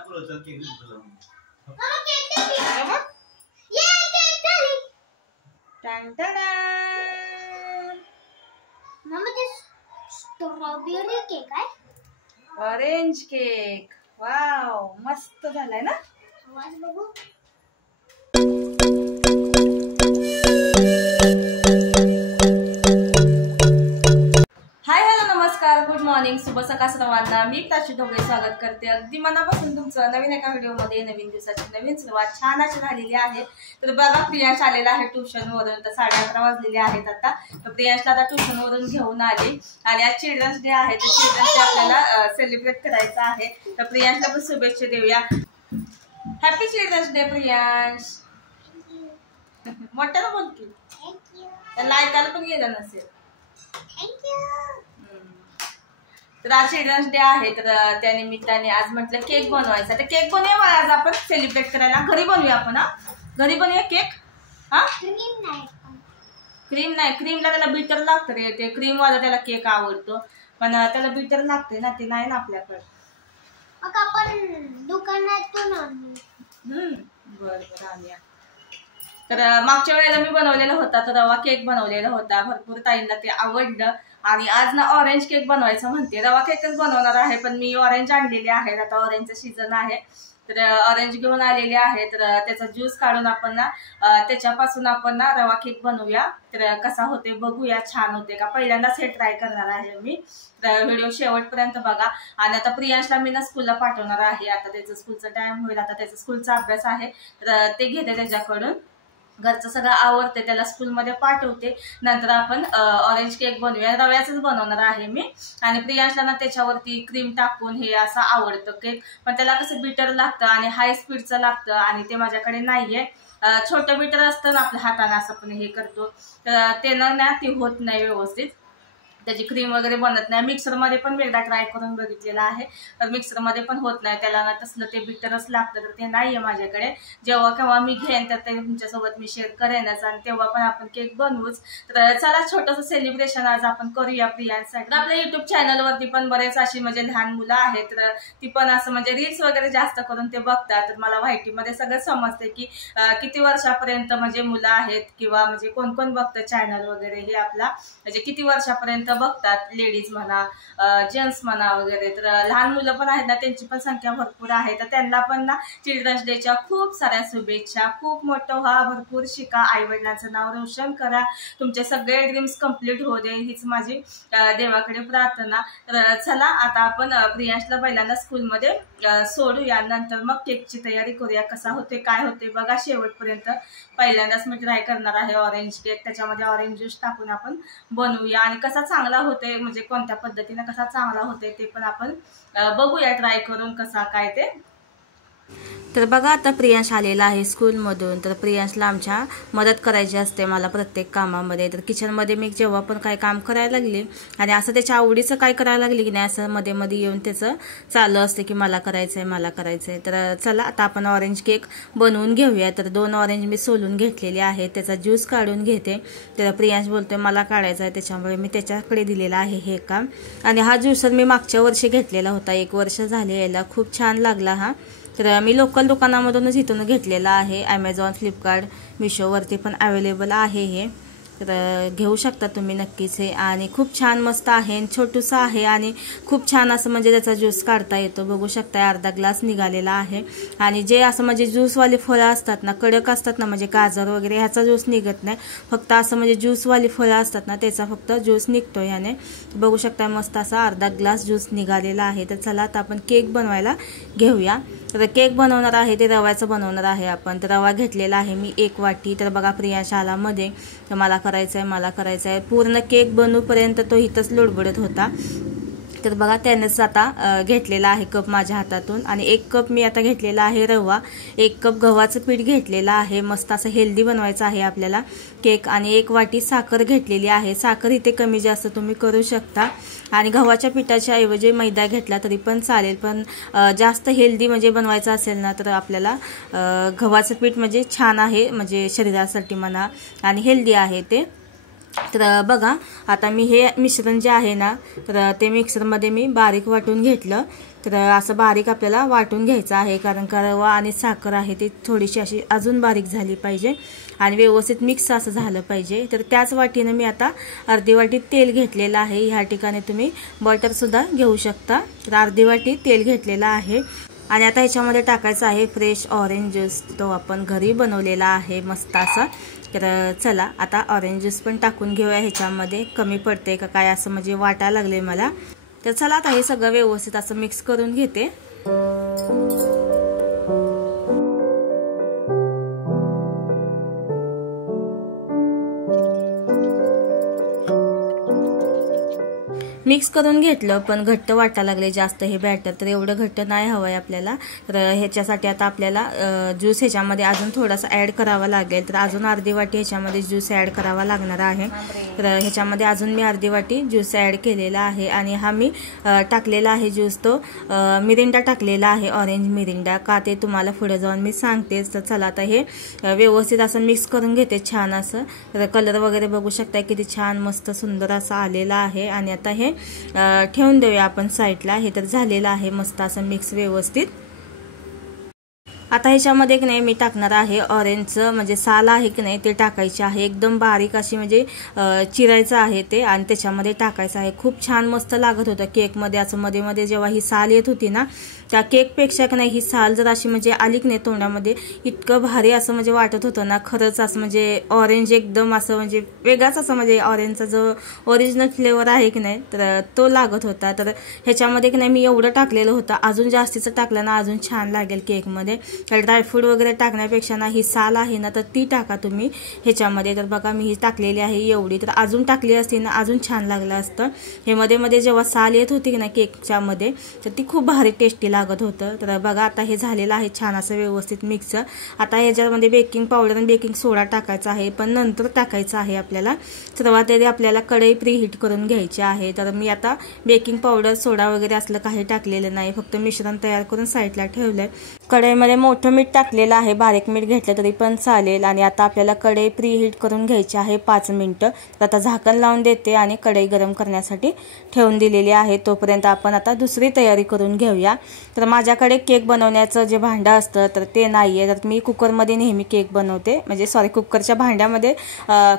Strawberry cake आहे, orange cake. Wow, मस्त झालाय ना. आवाज बघू. हाय हॅलो नमस्कार, गुड मॉर्निंग, शुभ सकाळ सर्वांना. मी ताशी ढोबळे स्वागत करते अगदी मनापासून तुमचं नवीन एका व्हिडिओमध्ये. नवीन दिवसाची नवीन सुरुवात छान अशी झालेली आहे. तर बघा, प्रियांश आलेला आहे ट्युशनवरून. तर 11:30 वाजलेले आहेत आता. तर प्रियांशला आता ट्युशनवरून घेऊन आले आणि आज चिल्ड्रन्स डे आहे. तर चिल्ड्रन्स डे आपल्याला सेलिब्रेट करायचा आहे. तर प्रियांशला पण शुभेच्छा देऊया. Happy children's day Priyansh. मोठ्यानं बोल की. त्याला ऐकायला पण गेलं नसेल. तर आज चिल्ड्रन्स डे आहे. तर त्या निमित्ताने आज म्हटलं केक बनवायचा. तर केक बनवूया आज आपण सेलिब्रेट करायला. घरी बनवूया आपण. घरी बनवूया केक. क्रीम नाही, क्रीमला त्याला बीटर लागतं रे. ते क्रीम वाला त्याला केक आवडतो, पण त्याला बीटर लागते ना, ते नाही ना आपल्याकडे. आपण दुकानातून आणू. बरं आणूया. तर मागच्या वेळेला मी बनवलेला होता, तर रवा केक बनवलेला होता. भरपूर ताईंना ते आवडलं. आणि आज ना ऑरेंज केक बनवायचं म्हणते. रवा केकच बनवणार आहे, पण मी ऑरेंज आणलेले आहेत. आता ऑरेंजचं सीझन आहे, तर ऑरेंज घेऊन आलेले आहे. तर त्याचा ज्यूस काढून आपण ना त्याच्यापासून आपण ना रवा केक बनवूया. तर कसा होते बघूया, छान होते का. पहिल्यांदाच हे ट्राय करणार आहे मी. तर व्हिडिओ शेवटपर्यंत बघा. आणि आता प्रियांशला मी ना स्कूलला पाठवणार आहे. आता त्याचं स्कूलचा टाइम होईल. आता त्याचा स्कूलचा अभ्यास आहे, तर ते घेते त्याच्याकडून. घरचं सगळं आवडते, त्याला स्कूलमध्ये पाठवते. नंतर आपण ऑरेंज केक बनवूया. रव्याचंच बनवणार आहे मी. आणि प्रियांशला ना त्याच्यावरती क्रीम टाकून हे असं आवडतं केक, पण त्याला कसं बीटर लागतं आणि हाय स्पीडचं लागतं, आणि ते माझ्याकडे नाहीये. छोटं बीटर असतं ना आपल्या हाताने, असं पण हे करतो, तर ते ना ते होत नाही व्यवस्थित. त्याची क्रीम वगैरे बनत नाही. मिक्सरमध्ये पण एकदा ट्राय करून बघितलेला आहे, तर मिक्सरमध्ये पण होत नाही. त्याला ना तसलं ते बिटरच लागतं, तर ते नाहीये माझ्याकडे. जेव्हा केव्हा मी घेईन तर ते तुमच्यासोबत मी शेअर करेनच, आणि तेव्हा पण आपण केक बनवूच. तर चला, छोटंसं सेलिब्रेशन आज आपण करूया प्रियांसाठी. आपल्या युट्यूब चॅनलवरती पण बरेच अशी म्हणजे लहान मुलं आहेत, तर ती पण असं म्हणजे रील्स वगैरे जास्त करून ते बघतात. तर मला माहितीमध्ये सगळं समजते की किती वर्षापर्यंत म्हणजे मुलं आहेत, किंवा म्हणजे कोण कोण बघतं चॅनल वगैरे, हे आपला म्हणजे किती वर्षापर्यंत बघतात. लेडीज म्हणा, जेंट्स म्हणा वगैरे. तर लहान मुलं पण आहेत ना, त्यांची पण संख्या भरपूर आहे. तर त्यांना पण ना चिल्ड्रन्स डेच्या खूप साऱ्या शुभेच्छा. खूप मोठं व्हा, भरपूर शिका, आई वडिलांचं नाव रोशन करा, तुमचे सगळे ड्रीम्स कम्प्लीट होऊ दे, हीच माझी देवाकडे प्रार्थना. तर चला, आता आपण प्रियांशला पहिल्यांदा स्कूलमध्ये सोडूया, नंतर मग केकची तयारी करूया. कसा होते काय होते बघा शेवटपर्यंत. पहिल्यांदाच मी ट्राय करणार आहे ऑरेंज केक. त्याच्यामध्ये ऑरेंज ज्यूस टाकून आपण बनवूया, आणि कसा चांगला होते म्हणजे कोणत्या पद्धतीने कसा चांगला होते ते पण आपण बघूया ट्राय करून कसा काय ते. तर बघा, आता प्रियांश आलेला आहे स्कूलमधून. तर प्रियांशला आमच्या मदत करायची असते मला प्रत्येक कामामध्ये. तर किचनमध्ये मी जेव्हा पण काय काम करायला लागले, आणि असं त्याच्या आवडीचं काय करायला लागले की नाही, असं मध्ये मध्ये येऊन त्याचं चालू असते की मला करायचंय मला करायचंय. तर चला, आता आपण ऑरेंज केक बनवून घेऊया. तर 2 ऑरेंज मी सोलून घेतलेले आहेत, त्याचा ज्यूस काढून घेते. तर प्रियांश बोलतोय मला काढायचा आहे, त्याच्यामुळे मी त्याच्याकडे दिलेलं आहे हे काम. आणि हा ज्यूसर मी मागच्या वर्षी घेतलेला होता, 1 वर्ष झाले याला. खूप छान लागला हा. तर मी लोकल दुकानामधूनच इथून घेतलेला आहे. ॲमेझॉन, फ्लिपकार्ट, मिशोवरती पण अवेलेबल आहे हे. तर घेऊ शकता तुम्ही नक्कीच हे. आणि खूप छान मस्त आहे, छोटूसा आहे, आणि खूप छान असं म्हणजे त्याचा ज्यूस काढता येतो. बघू शकता, अर्धा ग्लास निघालेला आहे. आणि जे असं म्हणजे ज्यूसवाली फळं असतात ना, कडक असतात ना, म्हणजे गाजर वगैरे, ह्याचा ज्यूस निघत नाही. फक्त असं म्हणजे ज्यूसवाली फळं असतात ना, त्याचा फक्त ज्यूस निघतो याने. बघू शकता, मस्त असा अर्धा ग्लास ज्यूस निघालेला आहे. तर चला, आता आपण केक बनवायला घेऊया. तर केक बनवणार आहे ते रव्याचं बनवणार आहे आपण. तर रवा घेतलेला आहे मी 1 वाटी. तर बघा, प्रियांश आला मध्ये, तर मला करायचं आहे पूर्ण केक बनवूपर्यंत तो इथंच लुडबुडत होता. तर बघा, त्यानेच आता घेतलेला आहे कप माझ्या हातातून. आणि 1 कप मी आता घेतलेला आहे रवा. 1 कप गव्हाचं पीठ घेतलेलं आहे. मस्त असं हेल्दी बनवायचं आहे आपल्याला केक. आणि 1 वाटी साखर घेतलेली आहे. साखर इथे कमी जास्त तुम्ही करू शकता. आणि गव्हाच्या पिठाच्या ऐवजी मैदा घेतला तरी पण चालेल, पण जास्त हेल्दी म्हणजे बनवायचं असेल ना, तर आपल्याला गव्हाचं पीठ म्हणजे छान आहे, म्हणजे शरीरासाठी म्हणा, आणि हेल्दी आहे ते. तर बघा, आता मी हे मिश्रण जे आहे ना, तर ते मिक्सरमध्ये मी बारीक वाटून घेतलं. तर असं बारीक आपल्याला वाटून घ्यायचं आहे, कारण रवा आणि साखर आहे ती थोडीशी अशी अजून बारीक झाली पाहिजे आणि व्यवस्थित मिक्स असं झालं पाहिजे। तर त्याच वाटीने मी आता अर्धी वाटी तेल घेतलेलं आहे। ह्या ठिकाणी तुम्ही बटर सुद्धा घेऊ शकता। तर अर्धी वाटी तेल घेतलेलं आहे आणि आता ह्याच्यामध्ये टाकायचं आहे फ्रेश ऑरेंज ज्यूस, तो आपण घरी बनवलेला आहे मस्त असा। तर चला आता ऑरेंज ज्यूस पण टाकून घेऊया ह्याच्यामध्ये, कमी पडते का काय असं म्हणजे वाटायला लागले मला। तर चला आता हे सगळं व्यवस्थित असं मिक्स करून घेते। मिक्स करून घेतलं, पण घट्ट वाटायला लागले जास्त हे बॅटर, तर एवढं घट्ट नाही हवंय आपल्याला। तर ह्याच्यासाठी आता आपल्याला ज्यूस ह्याच्यामध्ये अजून थोडासा ॲड करावा लागेल। तर अजून अर्धी वाटी ह्याच्यामध्ये ज्यूस ॲड करावा लागणार आहे। तर ह्याच्यामध्ये अजून मी अर्धी वाटी ज्यूस ॲड केलेला आहे आणि हा मी टाकलेला आहे ज्यूस तो मिरिंडा टाकलेला आहे, ऑरेंज मिरिंडा, का ते तुम्हाला पुढे जाऊन मी सांगतेच। तर चला आता हे व्यवस्थित असं मिक्स करून घेते छान असं। तर कलर वगैरे बघू शकता किती छान मस्त सुंदर असा आलेला आहे आणि आता हे ठेवून देऊया आपण साईडला। हे तर झालेलं आहे मस्त असं मिक्स व्यवस्थित। आता ह्याच्यामध्ये की नाही मी टाकणार आहे ऑरेंजचं म्हणजे साल आहे की नाही ते टाकायचे आहे, एकदम बारीक अशी म्हणजे चिरायचं आहे ते आणि त्याच्यामध्ये टाकायचं आहे। खूप छान मस्त लागत होतं केकमध्ये असं मध्ये मध्ये जेव्हा ही साल येत होती ना, त्या केकपेक्षा की नाही ही साल जर अशी म्हणजे आली की नाही तोंडामध्ये, इतकं भारी असं म्हणजे वाटत होतं ना खरंच, असं म्हणजे ऑरेंज एकदम असं म्हणजे वेगळाच असं म्हणजे ऑरेंजचा जो ओरिजिनल फ्लेवर आहे की नाही तर तो लागत होता। तर ह्याच्यामध्ये की नाही मी एवढं टाकलेलं होतं, अजून जास्तीचं टाकलं ना अजून छान लागेल केकमध्ये। तर ड्रायफ्रूट वगैरे टाकण्यापेक्षा ना ही साल आहे ना तर ती टाका तुम्ही ह्याच्यामध्ये। तर बघा मी ही टाकलेली आहे एवढी, तर अजून टाकली असती ना अजून छान लागलं असतं। हे मध्ये मध्ये जेव्हा साल येत होती की ना केकच्या मध्ये तर ती खूप भारी टेस्टी लागत होतं। तर बघा आता हे झालेलं आहे छान असं व्यवस्थित मिक्स। आता ह्याच्यामध्ये बेकिंग पावडर आणि बेकिंग सोडा टाकायचा आहे, पण नंतर टाकायचं आहे आपल्याला। सर्वात आधी आपल्याला कढई प्री हीट करून घ्यायची आहे। तर मी आता बेकिंग पावडर सोडा वगैरे असलं काही टाकलेलं नाही, फक्त मिश्रण तयार करून साईडला ठेवलंय। कढईमध्ये मोठं मीठ टाकलेलं आहे, बारीक मीठ घेतलं तरी पण चालेल। आणि आता आपल्याला कढई प्री हीट करून घ्यायची आहे 5 मिनिटं। तर आता झाकण लावून देते आणि कढई गरम करण्यासाठी ठेवून दिलेली आहे। तोपर्यंत आपण आता दुसरी तयारी करून घेऊया। तर माझ्याकडे केक बनवण्याचं जे भांडं असतं तर ते नाहीये, तर मी कुकरमध्ये नेहमी केक बनवते, म्हणजे सॉरी कुकरच्या भांड्यामध्ये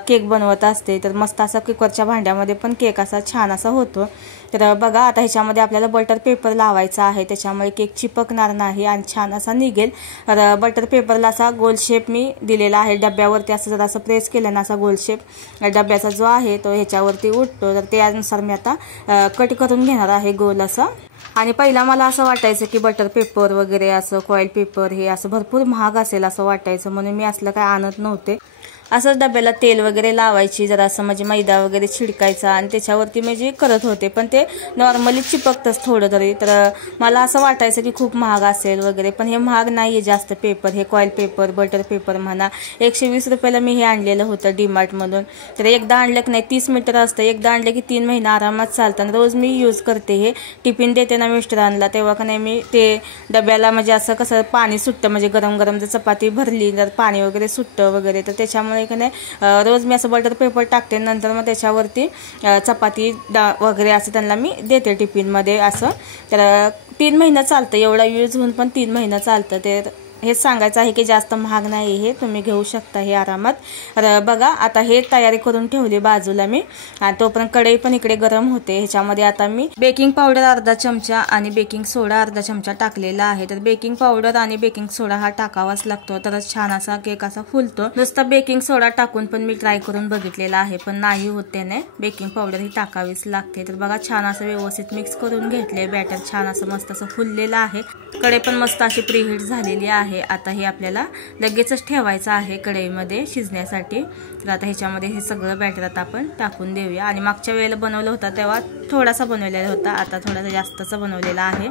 केक बनवत असते। तर मस्त असा कुकरच्या भांड्यामध्ये पण केक असा छान असा होतो। तर बघा आता ह्याच्यामध्ये आपल्याला बटर पेपर लावायचा आहे, त्याच्यामुळे केक चिपकणार नाही आणि छान असा निघेल। तर बटर पेपरला असा गोल शेप मी दिलेला आहे, डब्यावरती असं जर असं प्रेस केलं ना असा गोल शेप डब्याचा जो आहे तो ह्याच्यावरती उठतो। तर त्यानुसार मी आता कट करून घेणार आहे गोल असा। आणि पहिला मला असं वाटायचं की बटर पेपर वगैरे असं फॉईल पेपर हे असं भरपूर महाग असेल असं वाटायचं, म्हणून मी असलं काय आणत नव्हते। असंच डब्याला तेल वगैरे लावायची, जरा असं म्हणजे मैदा वगैरे छिडकायचा आणि त्याच्यावरती म्हणजे करत होते, पण ते नॉर्मली चिपकतच थोडं तरी। तर मला असं वाटायचं की खूप महाग असेल वगैरे, पण हे महाग नाही आहे जास्त पेपर, हे कॉईल पेपर बटर पेपर म्हणा 120 रुपयाला मी हे आणलेलं होतं डीमार्टमधून। तर एकदा आणलं की नाही 30 मीटर असतं, एकदा आणलं की 3 महिना आरामात चालतं आणि रोज मी यूज करते। हे टिफिन देते ना मिस्टरांना तेव्हा का नाही मी ते डब्याला म्हणजे असं कसं पाणी सुटतं, म्हणजे गरम गरम जर चपाती भरली तर पाणी वगैरे सुटतं वगैरे, तर त्याच्यामुळे रोज मी असं बटर पेपर टाकते, नंतर मग त्याच्यावरती चपाती वगैरे असं त्यांना मी देते टिफिनमध्ये असं। तर 3 महिना चालतं, एवढा यूज होऊन पण 3 महिना चालतं। ते हेच सांगायचं आहे की जास्त महाग नाही, हे तुम्ही घेऊ शकता हे आरामात। तर बघा आता हे तयारी करून ठेवली बाजूला मी, आणि तोपर्यंत कढई पण इकडे गरम होते। ह्याच्यामध्ये आता मी बेकिंग पावडर अर्धा चमचा आणि बेकिंग सोडा अर्धा चमचा टाकलेला आहे। तर बेकिंग पावडर आणि बेकिंग सोडा हा टाकावाच लागतो, तरच छान असा केक असा फुलतो। नुसता बेकिंग सोडा टाकून पण मी ट्राय करून बघितलेला आहे, पण नाही होत त्याने, बेकिंग पावडर ही टाकावीच लागते। तर बघा छान असं व्यवस्थित मिक्स करून घेतले, बॅटर छान असं मस्त असं फुललेलं आहे। कढई पण मस्त अशी प्रीहीट झालेली आहे। आता हे आपल्याला लगेचच ठेवायचं आहे कढईमध्ये शिजण्यासाठी। तर आता ह्याच्यामध्ये हे सगळं बॅटर आता आपण टाकून देऊया। आणि मागच्या वेळेला बनवलं होतं तेव्हा थोडासा बनवलेला होता, आता थोडासा जास्तच बनवलेला आहे।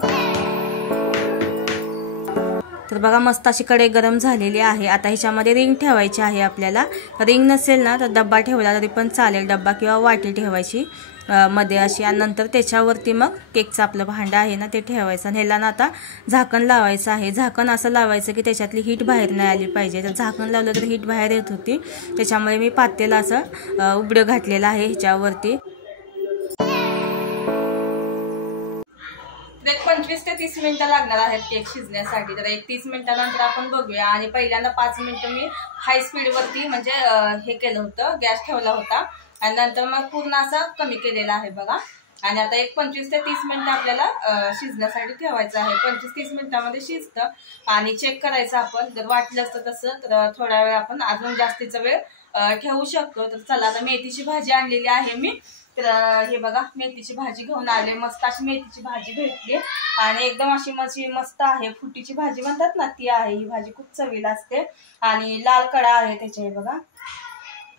तर बघा मस्त अशी कढई गरम झालेली आहे। आता ह्याच्यामध्ये रिंग ठेवायची आहे आपल्याला, रिंग नसेल ना तर डब्बा ठेवला तरी पण चालेल, डब्बा किंवा वाटी ठेवायची मध्ये अशी, आणि नंतर त्याच्यावरती मग केकचं आपलं भांडं आहे ना ते ठेवायचं आणि ह्याला ना आता झाकण लावायचं आहे। झाकण असं लावायचं की त्याच्यातली हीट बाहेर नाही आली पाहिजे, तर झाकण लावलं तर हीट बाहेर येत होती, त्याच्यामुळे मी पातेलं असं उघडं घातलेलं आहे ह्याच्यावरती। 25 ते 30 मिनिटं लागणार आहेत केक शिजण्यासाठी. तर एक 30 मिनिटानंतर आपण बघूया. आणि पहिल्यांदा 5 मिनिटं मी हाय स्पीडवरती म्हणजे हे केलं होतं, गॅस ठेवला होता आणि नंतर मग पूर्ण असं कमी केलेला आहे बघा. आणि आता एक 25 ते 30 मिनिटं आपल्याला शिजण्यासाठी ठेवायचं आहे. 25-30 मिनिटांमध्ये शिजतं आणि चेक करायचं आपण. जर वाटलं असतं तसं तर थोडा वेळ आपण अजून जास्तीचा वेळ ठेवू शकतो. तर चला आता मेथीची भाजी आणलेली आहे मी. तर हे बघा मेथीची भाजी घेऊन आले. मस्त अशी मेथीची भाजी भेटली आणि एकदम अशी मस्त आहे. फुटीची भाजी म्हणतात ना ती आहे ही भाजी. खूप चवीला असते. आणि लाल कडा आहे त्याच्या, हे बघा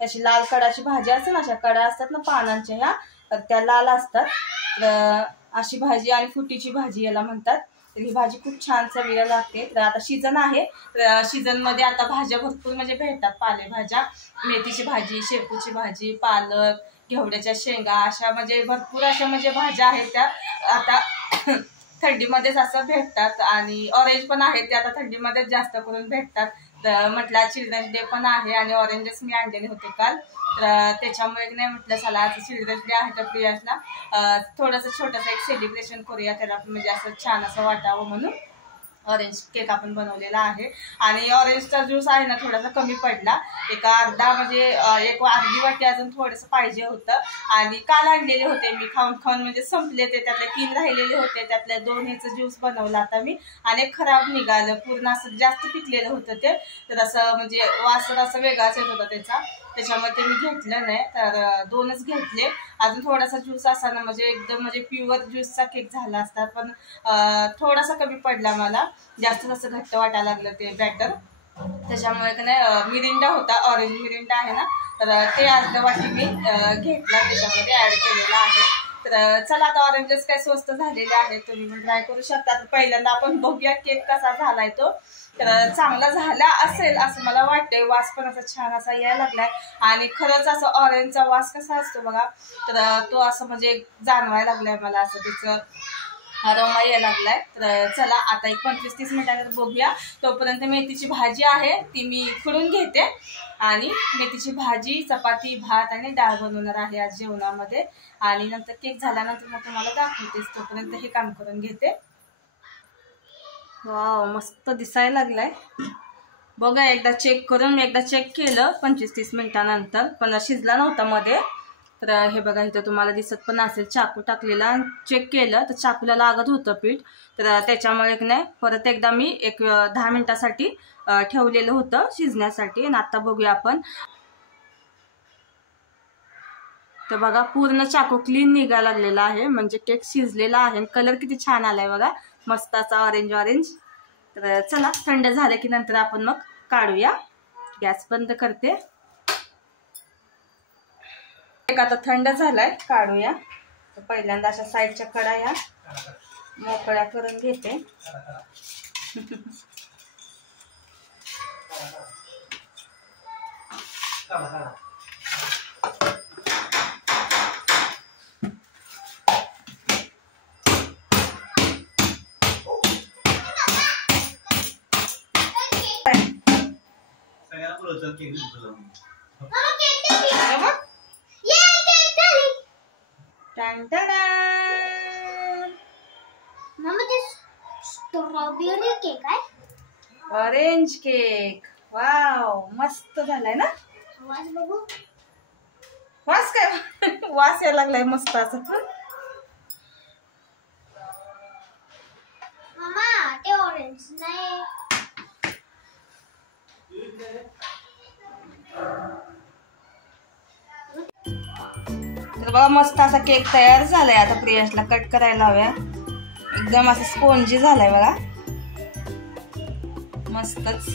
अशी लाल कडाची भाजी असते ना, अशा कडा असतात ना पानांच्या ह्या, तर त्या लाल असतात. तर अशी भाजी आणि फुटीची भाजी याला म्हणतात. तर ही भाजी खूप छान चवीला लागते. तर आता सीझन आहे. तर सीझन मध्ये आता भाज्या भरपूर म्हणजे भेटतात, पालेभाज्या. मेथीची भाजी, शेपूची भाजी, पालक, घेवड्याच्या शेंगा, अशा म्हणजे भरपूर अशा म्हणजे भाज्या आहेत त्या आता थंडीमध्येच असं भेटतात. आणि ऑरेंज पण आहेत ते आता थंडीमध्येच जास्त करून भेटतात. तर म्हटलं चिल्ड्रन्स डे पण आहे आणि ऑरेंजेस मी आणलेले होते काल. तर त्याच्यामुळे नाही म्हटलं चला आज चिल्ड्रन्स डे आहे तर प्रियासला थोडंसं छोटंसं एक सेलिब्रेशन करूया, त्याला म्हणजे असं छान असं वाटावं म्हणून ऑरेंज केक आपण बनवलेला आहे. आणि ऑरेंजचा ज्यूस आहे ना थोडासा कमी पडला, एक अर्धा म्हणजे एक अर्धी वाटी अजून थोडंसं पाहिजे होतं. आणि काल आणलेले होते मी, खाऊन खाऊन म्हणजे संपले ते. त्यातले 3 राहिलेले होते, त्यातल्या 2 ह्याचं ज्यूस बनवला आता मी. आणि खराब निघालं पूर्ण, असं जास्त पिकलेलं होतं ते. तर असं म्हणजे वास असं वेगळाच येत होता त्याचा, त्याच्यामुळे ते मी घेतलं नाही. तर 2च घेतले. अजून थोडासा ज्यूस असा ना म्हणजे एकदम म्हणजे प्युअर ज्यूसचा केक झाला असता, पण थोडासा कमी पडला मला. जास्त असं घट्ट वाटायला लागलं ते बॅटर. त्याच्यामुळे का नाही मिरिंडा होता, ऑरेंज मिरिंडा आहे ना, तर ते अर्ध्या वाटी मी घेतला, त्याच्यामध्ये ऍड केलेला आहे. तर चला आता ऑरेंजेस काय स्वस्त झालेले आहेत, तुम्ही पण ट्राय करू शकता. तर पहिल्यांदा आपण बघूया केक कसा झालाय तो. तर चांगला झाला असेल असं मला वाटतंय. वास पण असा छान असा यायला लागलाय आणि खरंच असं ऑरेंजचा वास कसा असतो बघा, तर तो असं म्हणजे जाणवायला लागलाय मला, असं त्याचं अरोमा यायला लागलाय. तर चला आता एक 25-30 मिनिटांनंतर बघूया. तोपर्यंत मेथीची भाजी आहे ती मी खुडून घेते. आणि मेथीची भाजी, चपाती, भात आणि डाळ बनवणार आहे आज जेवणामध्ये. आणि नंतर केक झाल्यानंतर मग तुम्हाला दाखवतेच. तोपर्यंत हे काम करून घेते. वाव मस्त दिसायला लागलाय. बघा एकदा चेक करून, मी एकदा चेक केलं 25-30 मिनिटांनंतर, पण शिजला नव्हता मध्ये. तर हे बघा इथं तुम्हाला दिसत पण असेल, चाकू टाकलेला चेक केलं तर चाकूला लागत होतं पीठ. तर त्याच्यामुळे नाही परत एकदा मी एक 10 मिनिटासाठी ठेवलेलं होतं शिजण्यासाठी. आणि आता बघूया आपण. तर बघा पूर्ण चाकू क्लीन निघायला लागलेला आहे, म्हणजे केक शिजलेला आहे. कलर किती छान आलाय बघा, मस्त असा ऑरेंज ऑरेंज. तर चला थंड झालं की नंतर आपण मग काढूया. गॅस बंद करते. केक आता थंड झालाय, काढूया. तर पहिल्यांदा अशा साईडच्या कडा या मोकळ्या करून घेते. स्ट्रॉबेरी केक आहे, ऑरेंज केक. वाव मस्त झालाय ना. वास बघू. वास काय वास यायला लागलाय मस्त असं. मामा ते ऑरेंज नाही. तर बघा मस्त असा केक तयार झालाय. आता प्रियांशला कट करायला हव्या. एकदम असं स्पोंजी झालाय बघा, मस्तच.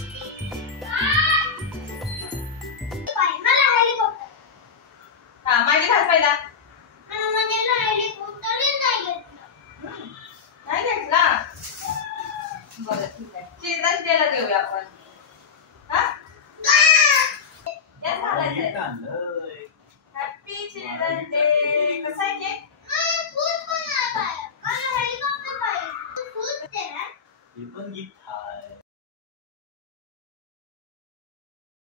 हा माझी घाल पहिला. नाही घेतला. बरं ठीक आहे, चिल्ड्रन्स डे ला घेऊया आपण. हा काय घालायचंय. Happy children's day. कसा आहे केक? पण